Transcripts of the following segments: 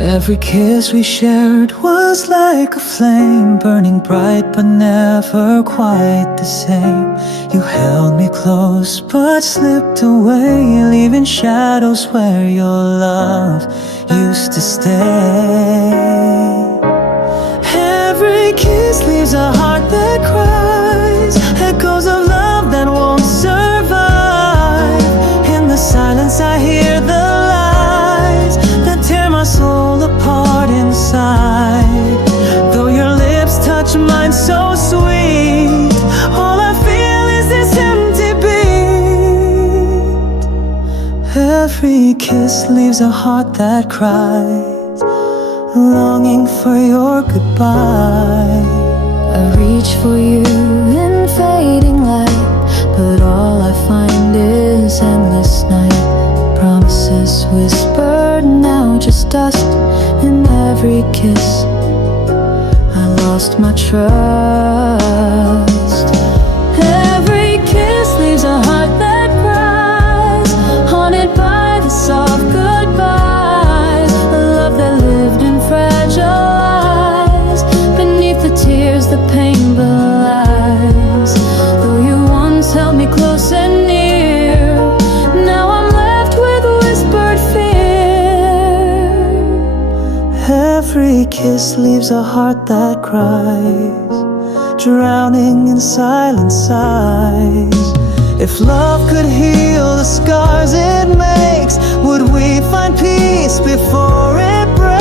Every kiss we shared was like a flame, burning bright but never quite the same. You held me close but slipped away, leaving shadows where your love used to stay. Every kiss leaves a heart that cries, echoes of love that won't survive. In the silence I hear the lies that tear my soul apart inside. Though your lips touch mine so sweet, all I feel is this empty beat. Every kiss leaves a heart that cries, longing for your goodbye. I reach for you in fading light, but all I find is endless night. Promises whispered, now just dust. In every kiss I lost my trust. Every kiss leaves a heart that cries, haunted by the soft goodbyes. A love that lived in fragile eyes, beneath the tears the pain belies. Though you once held me close and near, now I'm left with whispered fear. Every kiss leaves a heart that cries, drowning in silent sighs. If love could heal the scars it makes, would we find peace before it breaks?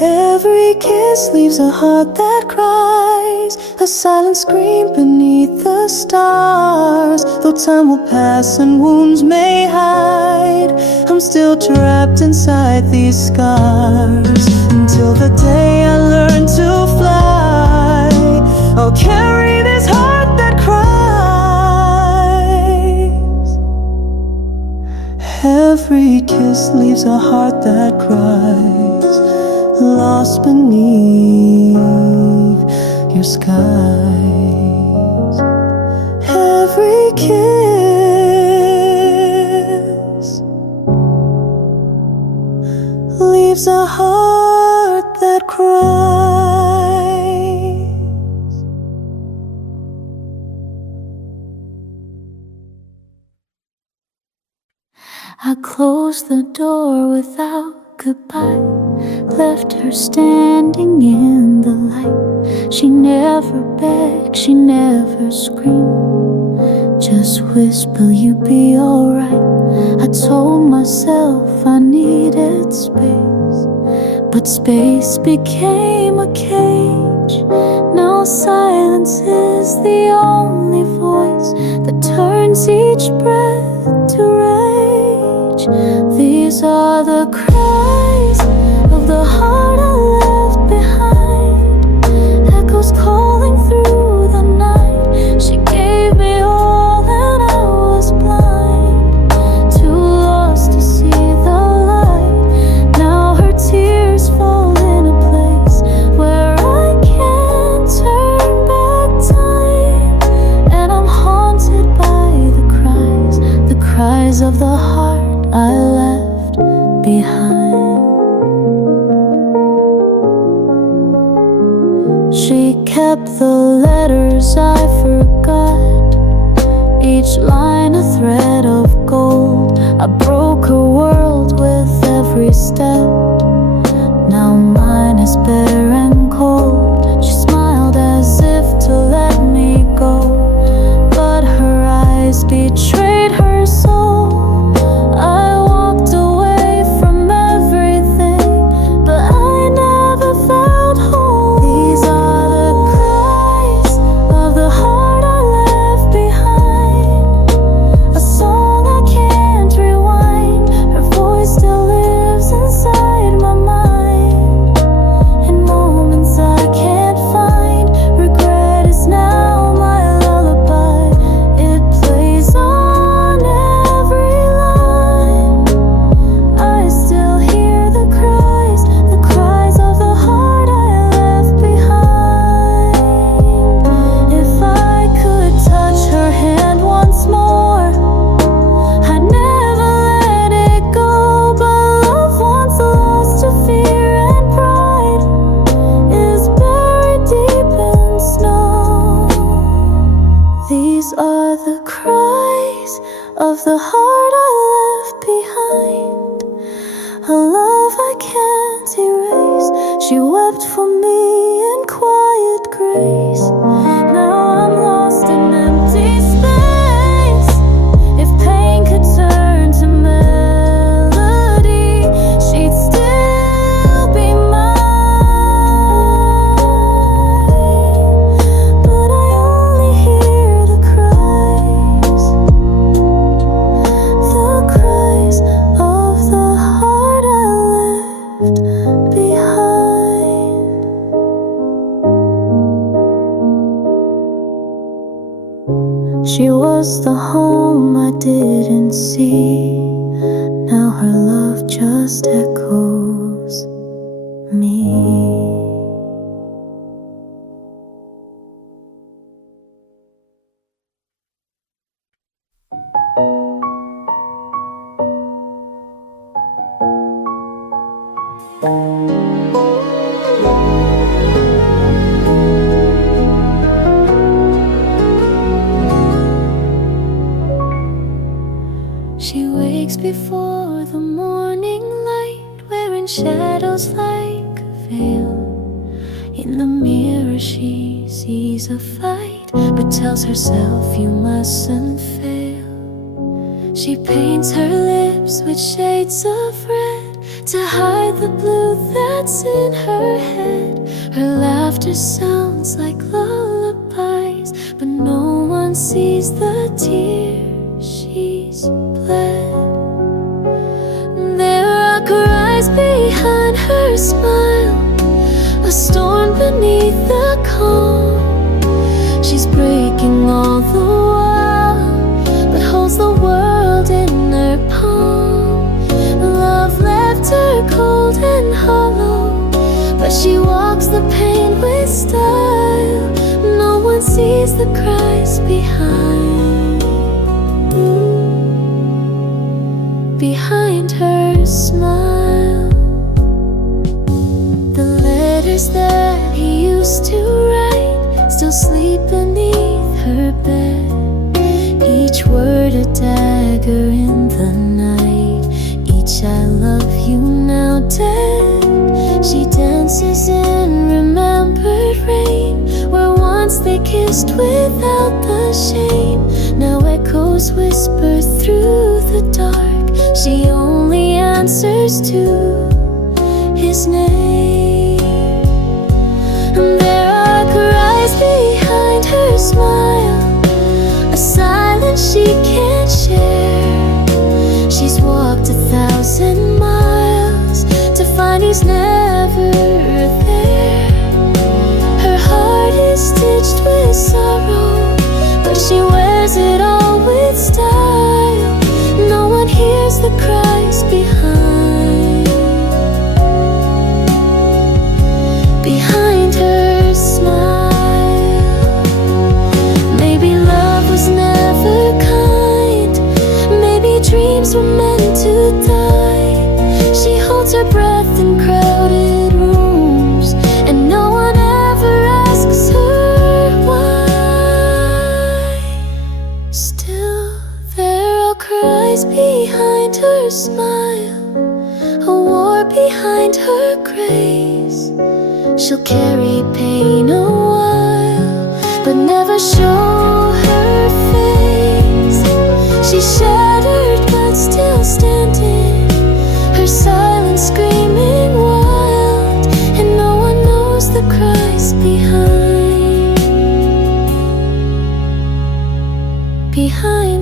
Every kiss leaves a heart that cries, a silent scream beneath the stars. Though time will pass and wounds may hide, I'm still trapped inside these scars. Until the day I learn to fly, I'll carry this heart that cries. Every kiss leaves a heart that cries, lost beneath your skies. Every kiss leaves a heart that cries. I closed the door without goodbye, left her standing in the light. She never begged, she never screamed, just whispered, will you be alright? I told myself I needed space, but space became a cage. Now silence is the only voice that turns each breath to rage. These are the cries of the heart I left behind, echoes calling through the night. She gave me all and I was blind, too lost to see the light. Now her tears fall in a place where I can't turn back time, and I'm haunted by the cries of the heart I left behind. She kept the letters I forgot, each line a thread of gold. I broke her world with every step, now mine is bare and cold. She smiled as if to let me go, but her eyes betrayed her soul. I walked away from everything, but I never felt whole. These are the cries of the heart I left behind, a song I can't rewind. Her voice still lives inside my mind, and more wept for me in quiet grace. Now I'm lost in empty space. If pain could turn to melody, she'd still be mine. But I only hear the cries of the heart I left behind. She was the home I didn't see. Now her love just echoes me. She wakes before the morning light, wearing shadows like a veil. In the mirror she sees a fight, but tells herself you mustn't fail. She paints her lips with shades of red to hide the blue that's in her head. Her laughter sounds like lullabies, but no one sees the tears she's bled. There are cries behind her smile, a storm beneath the calm. She's breaking all the while, but holds the world in her palm. Love left her cold and hollow, but she walks the pain with style. No one sees the cries behind her smile. The letters that he used to write still sleep beneath her bed. Each word a dagger in the night, each I love you now dead. She dances in remembered rain, where once they kissed without the shame. Now echoes whisper through the dark. She only answers to his name. And there are cries behind her smile, a silence she can't share. She's walked 1,000 miles to find he's never there. Her heart is stitched with sorrow, but she wears it all with style. No one hears the cries behind her smile. Maybe love was never kind, maybe dreams were meant to die. She holds her breath in crowded rooms, and no one ever asks her why. Still, there are cries behind her smile, a war behind her grace. She'll carry pain a while, but never show her face. She's shattered but still standing, her silence screaming wild, and no one knows the cries behind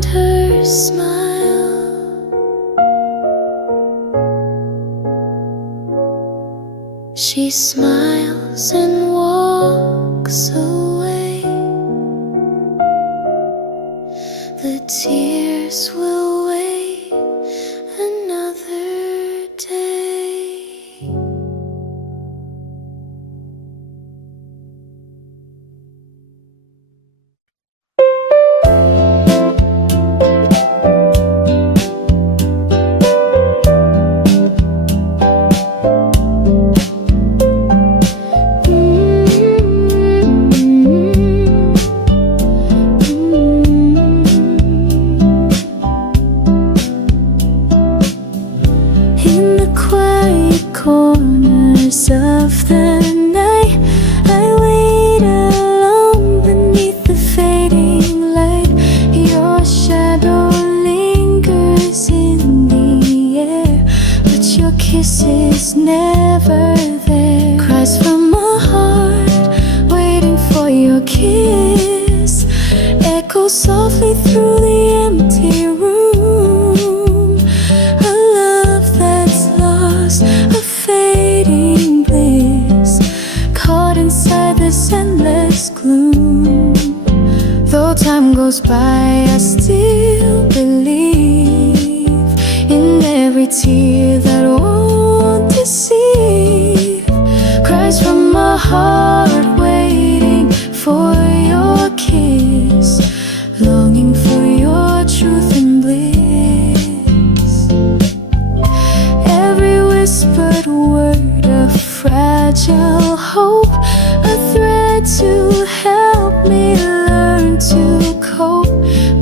her smile. She smiles and walks away. The tears will wait another day. this gloom. Though time goes by, I still believe in every tear that won't deceive. Cries from my heart, waiting for your kiss, longing for your truth and bliss. Every whispered word, a fragile hope, a thread to help me learn to cope.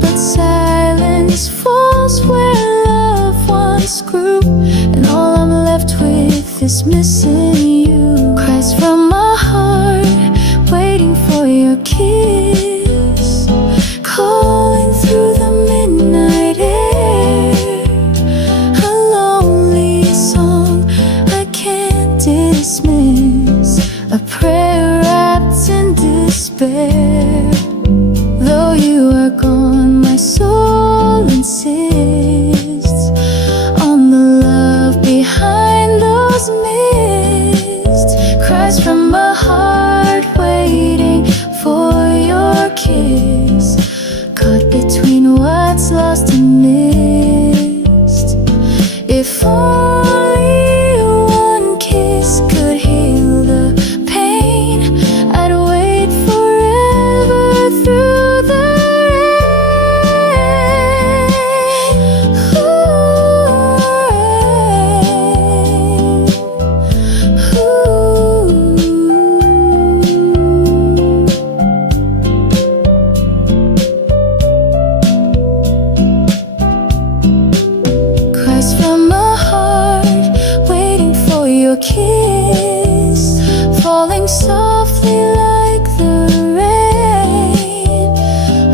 But silence falls where love once grew, and all I'm left with is missing you. Cries from my heart, waiting for your kiss, calling through the midnight air. A lonely song I can't dismiss, a prayer wrapped in despair. Though you are gone, my soul insists on the love behind those mists. Cries from my heart, waiting for your kiss, caught between what's lost and missed. If only one kiss could heal the pain, I'd wait forever through the Cries from my heart, waiting for your kiss, falling softly like the rain.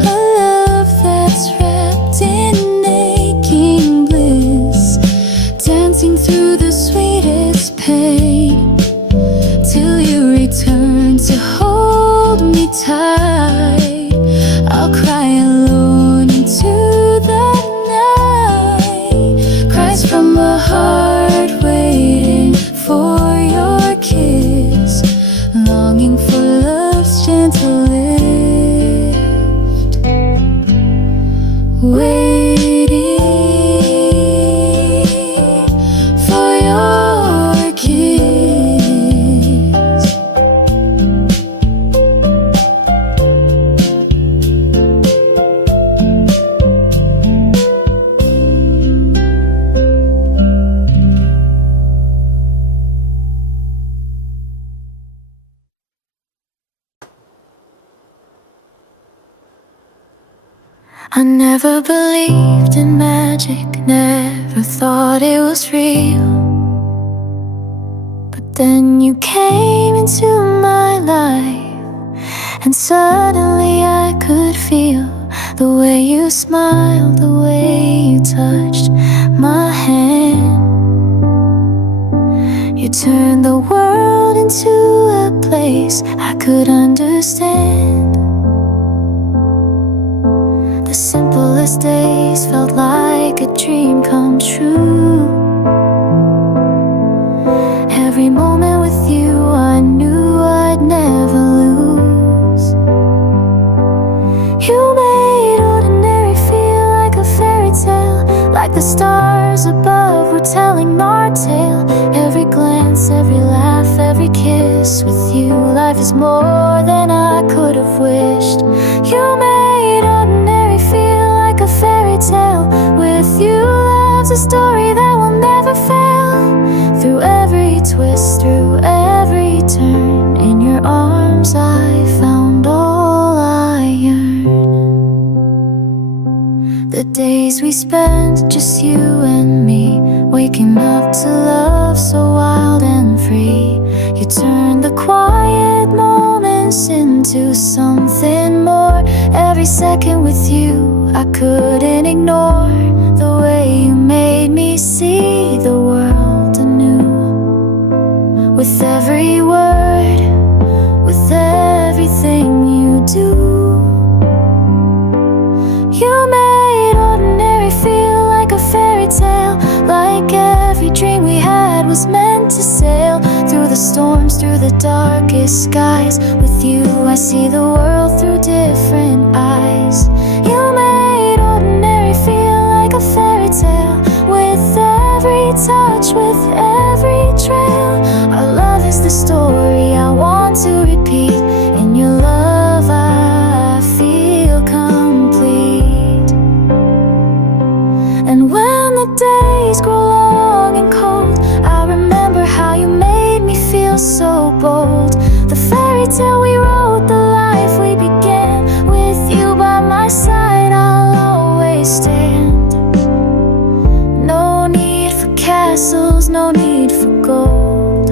A love that's wrapped in aching bliss, dancing through the sweetest pain, till you return to hold me tight. I'll cry alone into the night. Cries from my heart, waiting for your kiss, longing for love's gentle lift, waiting for your kiss. I never believed in magic, never thought it was real. But then you came into my life, and suddenly I could feel the way you smiled, the way you touched my hand. You turned the world into a place I could understand. The simplest days felt like a dream come true. Every moment with you I knew I'd never lose. You made ordinary feel like a fairy tale, like the stars above were telling our tale. Every glance, every laugh, every kiss, with you life is more than I could have wished. You made ordinary feel like a fairy tale. With you love's a story that will never fail. Through every twist, through every turn, in your arms I found all I yearn. The days we spent, just you and me, waking up to love so wild and free. You turned the quiet moments into something more. Every second with you I couldn't ignore. The way you made me see the world anew. With every word, with everything you do. You made ordinary feel like a fairy tale, like every dream we had was meant to sail through the storms, through the the darkest skies. With you I see the world through different eyes. You made ordinary feel like a fairy tale. With every touch, with every trail, our love is the story I want to repeat. In your love I feel complete. And when the days grow long and cold, I remember how you made me feel so bold. The fairy tale we wrote, the life we began. With you by my side I'll always stand. No need for castles, no need for gold.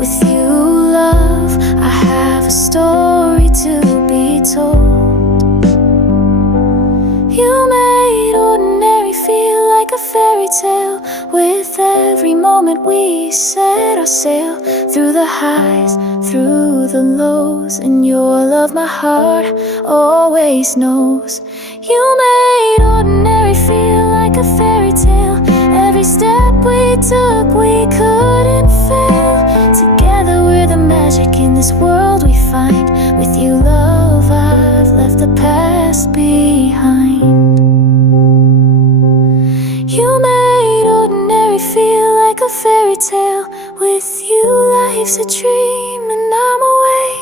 With you, love, I have a story to be told. You made ordinary feel like a fairy tale. With every moment we set our sail. Through the highs, through the lows, in your love my heart always knows. You made ordinary feel like a fairy tale. Every step we took we couldn't fail. Together we're the magic in this world we find. With you, love, I've left the past behind. You made ordinary feel like a fairy tale. With you life's a dream and I'm awake.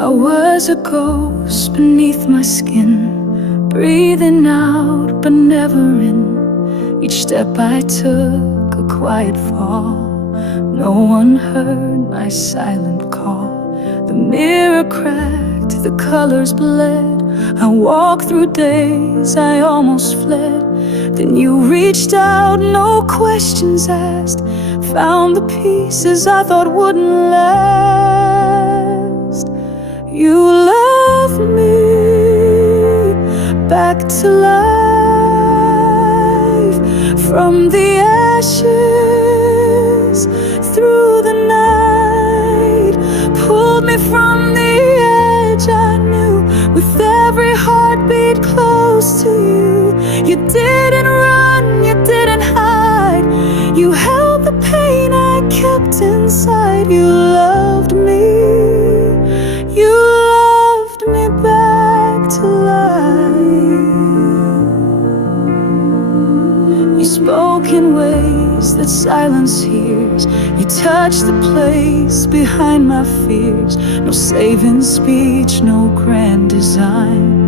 I was a ghost beneath my skin, breathing out but never in. Each step I took a quiet fall. No one heard my silent call. The mirror cracked, the colors bled. I walked through days, I almost fled. Then you reached out, no questions asked. Found the pieces I thought wouldn't last. You loved me back to life. From the ashes, through the night, pulled me from the edge. I knew with every heartbeat close to you. You didn't run, you didn't hide. You held the pain I kept inside. You loved me. You loved me back to life. You spoke in ways that silence hears. You touched the place behind my fears. No saving speech, no grand design.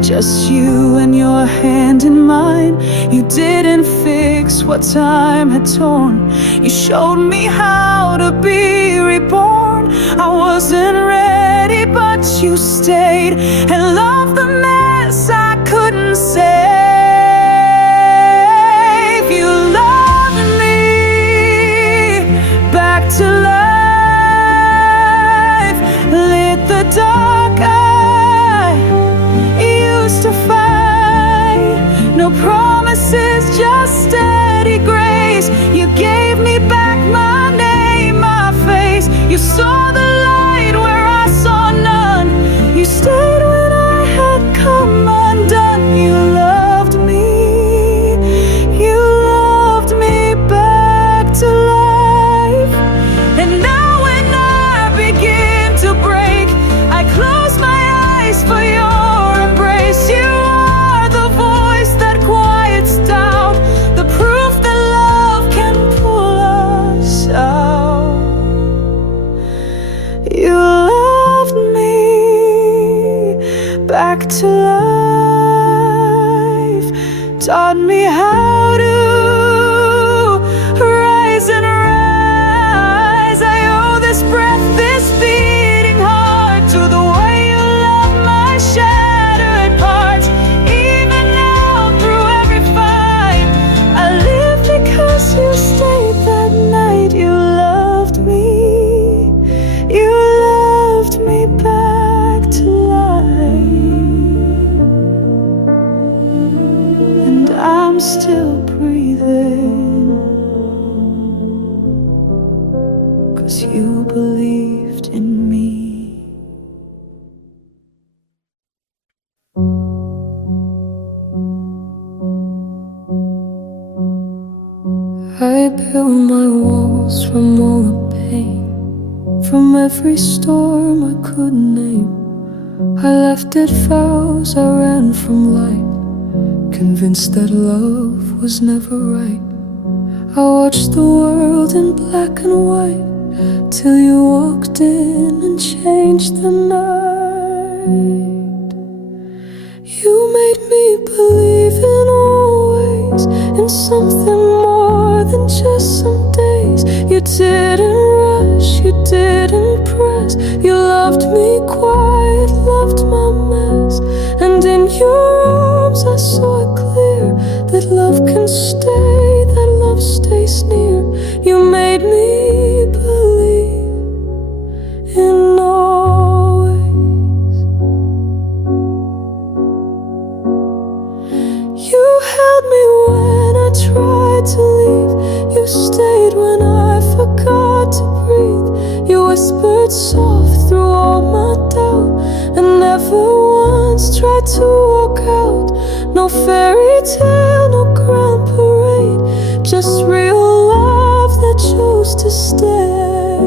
Just you and your hand in mine. You didn't fix what time had torn. You showed me how to be reborn. I wasn't ready, but you stayed and loved the mess I couldn't save. You loved me back to life. Lit the dark I used to fight. No promises, just steady grace. You gave me back my name, my face. You saw the light where I saw none. You stayed when I had come undone. You loved me. You loved me back to life. And now when I begin to break, I close my eyes for your embrace. You are the voice that quiets doubt, the proof that love can pull us out. You loved me back to life, taught me how to rise and rise. I owe this breath, this beating heart, to the way you love my shattered parts. Even now, through every fight, I live because you stayed that night. You loved me. You loved me back to life. still breathing, 'cause you believed in me. I built my walls from all the pain, from every storm I couldn't name. I left it vows, I ran from light, convinced that love was never right. I watched the world in black and white, till you walked in and changed the night. You made me believe in always, in something more than just some days. You didn't rush, you didn't press. You loved me quiet, loved my mess. And in your arms I saw it clear, that love can stay, that love stays near. You made me believe in always. You held me when I tried to leave. You stayed when I forgot to breathe. You whispered soft through all my doubt, and never once tried to walk out. No fairy tale, no grand parade, just real love that chose to stay.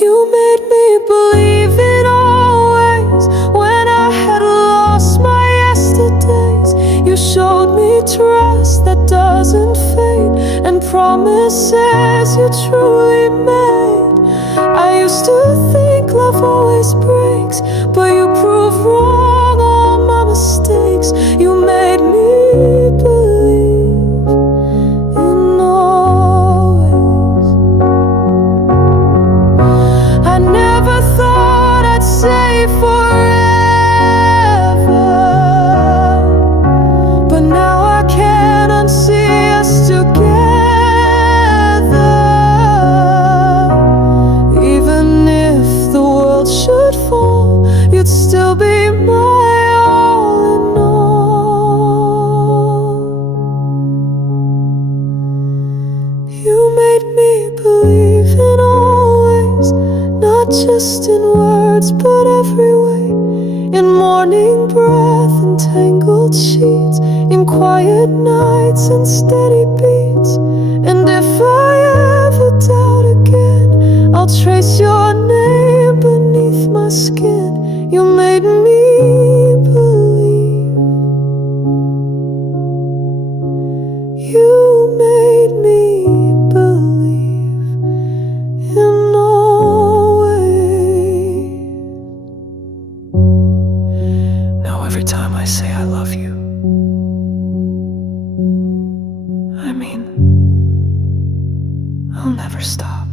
You made me believe in always, when I had lost my yesterdays. You showed me trust that doesn't fade, and promises you truly made. I used to think love always breaks, but you proved wrong all my mistakes. You made me believe in always. I never thought I'd say forever, but now I can't unsee us together. Even if the world should fall, you'd still be my all in all. You made me believe in always, not just in words but every way. In morning breath and tangled sheets, in quiet nights and steady beats. And if I ever doubt again, I'll trace your name beneath my skin. You made me believe. You made me believe in always. Now every time I say I love you, I mean, I'll never stop.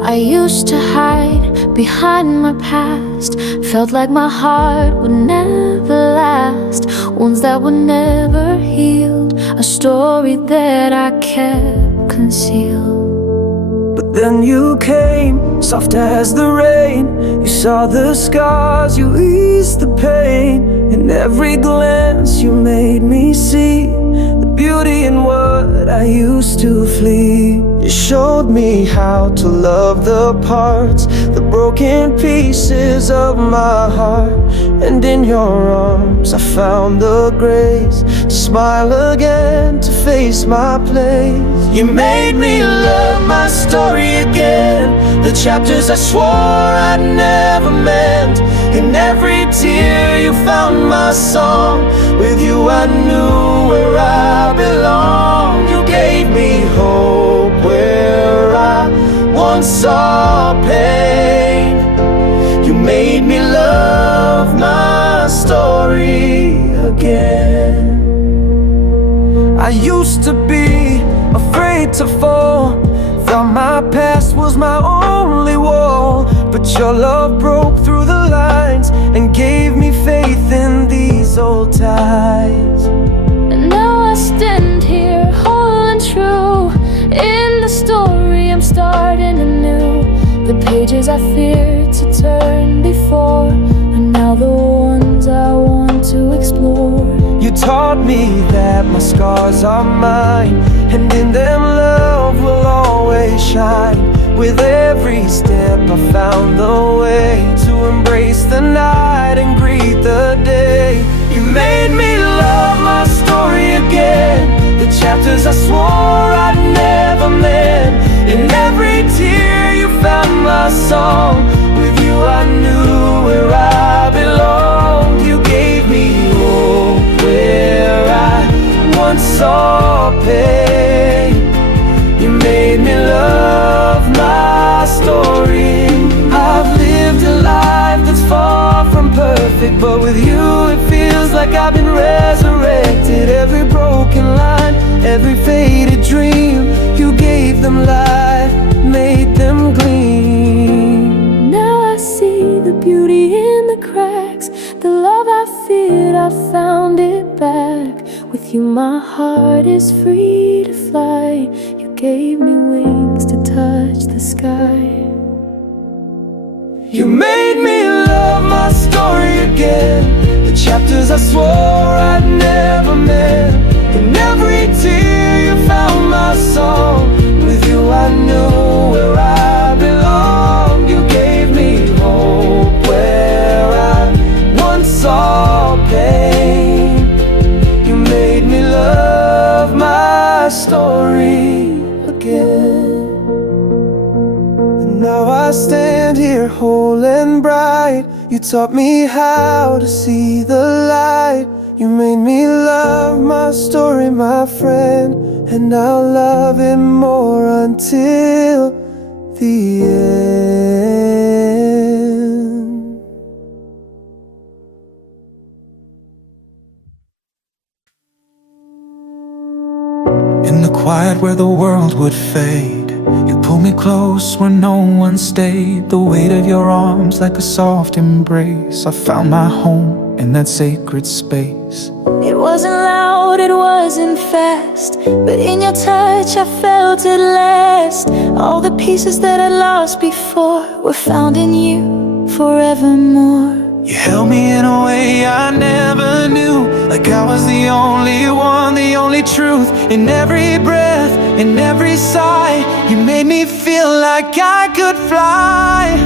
I used to hide behind my past, felt like my heart would never last. Wounds that were never healed, a story that I kept concealed. But then you came, soft as the rain. You saw the scars, you eased the pain. In every glance you made me see the beauty in what I used to flee. You showed me how to love the parts, the broken pieces of my heart. And in your arms I found the grace to smile again, to face my place. You made me love my story again, the chapters I swore I'd never meant. In every tear you found my song, with you I knew where I belong. You gave me hope where I once saw pain. You made me love my story again. I used to be afraid to fall, thought my past was my only wall. but your love broke through the lines and gave me faith in these old ties. And now I stand here whole and true in the story I'm starting anew. The pages I feared to turn before are now the ones I want to explore. You taught me that my scars are mine, and in them love will always shine. With every step I found the way to embrace the night and greet the day. You made me love my story again, the chapters I swore I'd never mend. In every tear you found my song. With you I knew where I belonged. You gave me hope where I once saw pain. You made me love my story. I've lived a life that's far from perfect, but with you it feels like I've been resurrected. Every broken line, every faded dream, you gave them life, made them gleam. Now I see the beauty in the cracks. The love I feared, I found it back. With you my heart is free to fly. You gave me wings to touch the sky. You made me love my story again, the chapters I swore I'd never meant. In every tear you found my song. With you I knew where I belonged. You gave me hope where I once saw pain. You made me love my story again. And now I stand here whole and bright. You taught me how to see the light. You made me love my story, my friend, and I'll love it more until the end. In the quiet where the world would fade, you pulled me close where no one stayed. The weight of your arms like a soft embrace. I found my home in that sacred space. It wasn't loud, it wasn't fast, but in your touch I felt it last. All the pieces that I'd lost before were found in you forevermore. You held me in a way I never knew, like I was the only one, the only truth. In every breath, in every sigh, you made me feel like I could fly.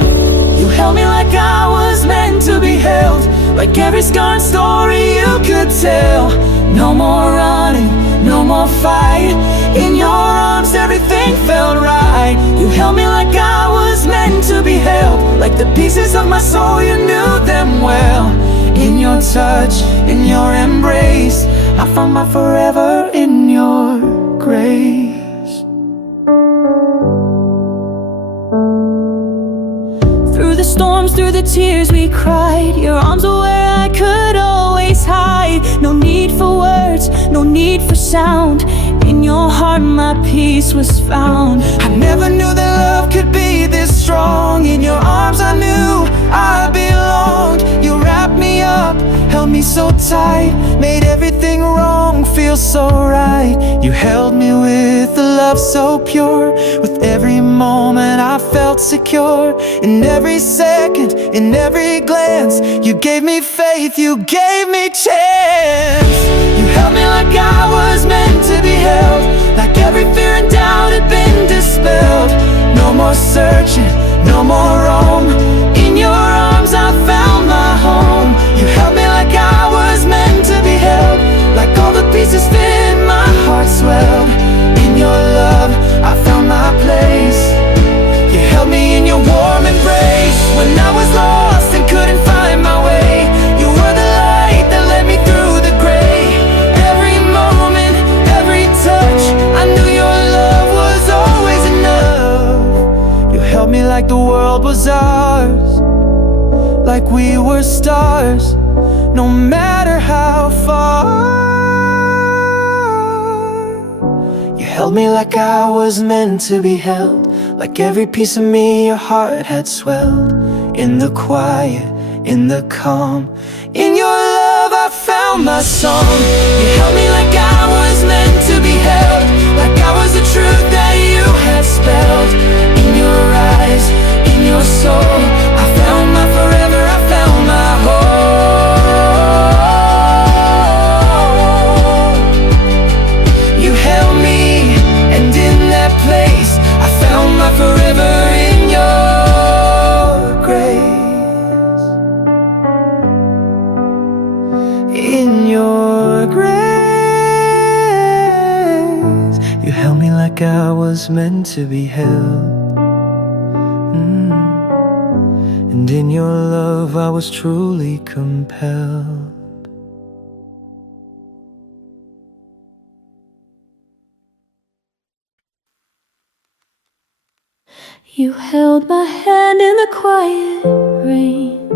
You held me like I was meant to be held, like every scarred story you could tell. No more running, no more fight. In your arms everything felt right. You held me like I was meant to be held, like the pieces of my soul, you knew them well. In your touch, in your embrace, I found my forever in your grace. Through the storms, through the tears we cried, your arms were where I could always hide. No need for words, no need for sound. In your heart my peace was found. I never knew that love could be this strong. In your arms I knew I belonged. You wrapped me up, held me so tight, made everything wrong feel so right. You held me with a love so pure. With every moment I felt secure. In every second, in every glance, you gave me faith, you gave me chance. You held me like I was meant to be held, like every fear and doubt had been dispelled. No more searching, no more roam. In your arms I found my home. You held me like I was meant to be held, like all the pieces fit, my heart swelled. In your love I found my place. You held me in your warm embrace when I was lost and couldn't find my way. You were the light that led me through the gray. Every moment, every touch, I knew your love was always enough. You held me like the world was ours, like we were stars, no matter how far. You held me like I was meant to be held, Like every piece of me, your heart had swelled. In the quiet, in the calm, in your love I found my song. You held me like I was meant to be held, like I was the truth that you had spelled. In your eyes, in your soul, I found my forever, I found my home. You held me, and in that place I found my forever in your grace. In your grace, you held me like I was meant to be held. And in your love I was truly compelled. You held my hand in the quiet rain,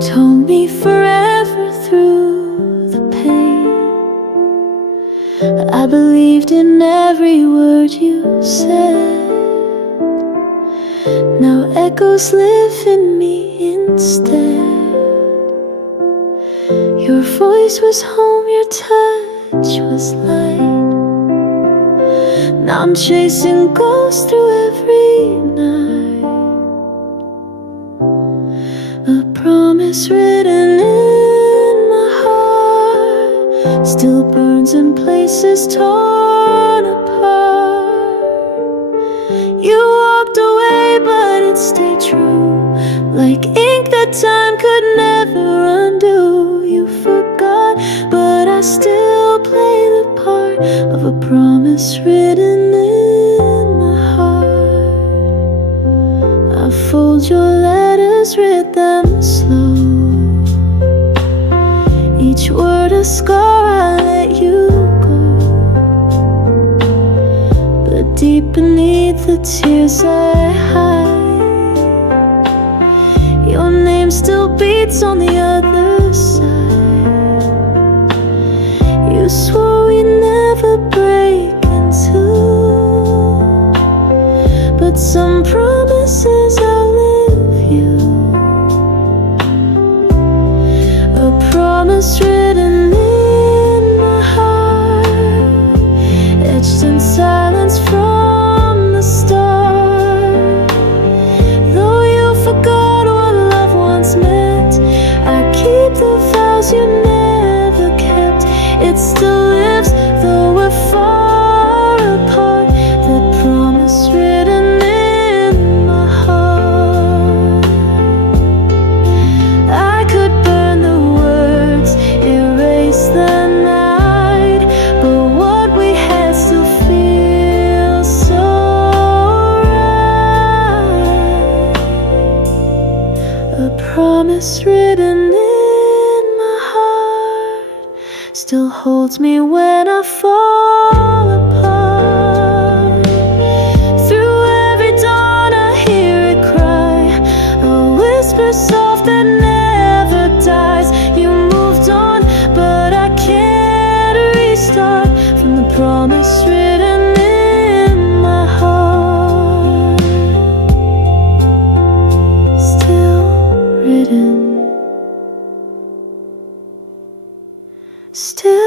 told me forever through the pain. I believed in every word you said. Now echoes live in me instead. Your voice was home, your touch was light. Now I'm chasing ghosts through every night. A promise written in my heart still burns in places torn apart. You walked away, but it stayed true, like ink that time could never undo. You forgot, but I still play the part of a promise written in my heart. I fold your letters, read them slow, each word a scar, I let you go. But deep beneath the tears I hide, your name still beats on the other side. You swore we'd never break in two, but some promises outlive you. A promise written in my heart, etched in silence from the start. Though you forgot what love once meant, I keep the vows you never kept. It still lives, though we're far apart. That promise written in my heart. I could burn the words, erase the night, but what we had still feels so right. A promise written in my heart still holds me when I fall apart. Through every dawn I hear it cry, a whisper soft that never dies. You moved on, but I can't restart from the promise written in my heart. Still written, still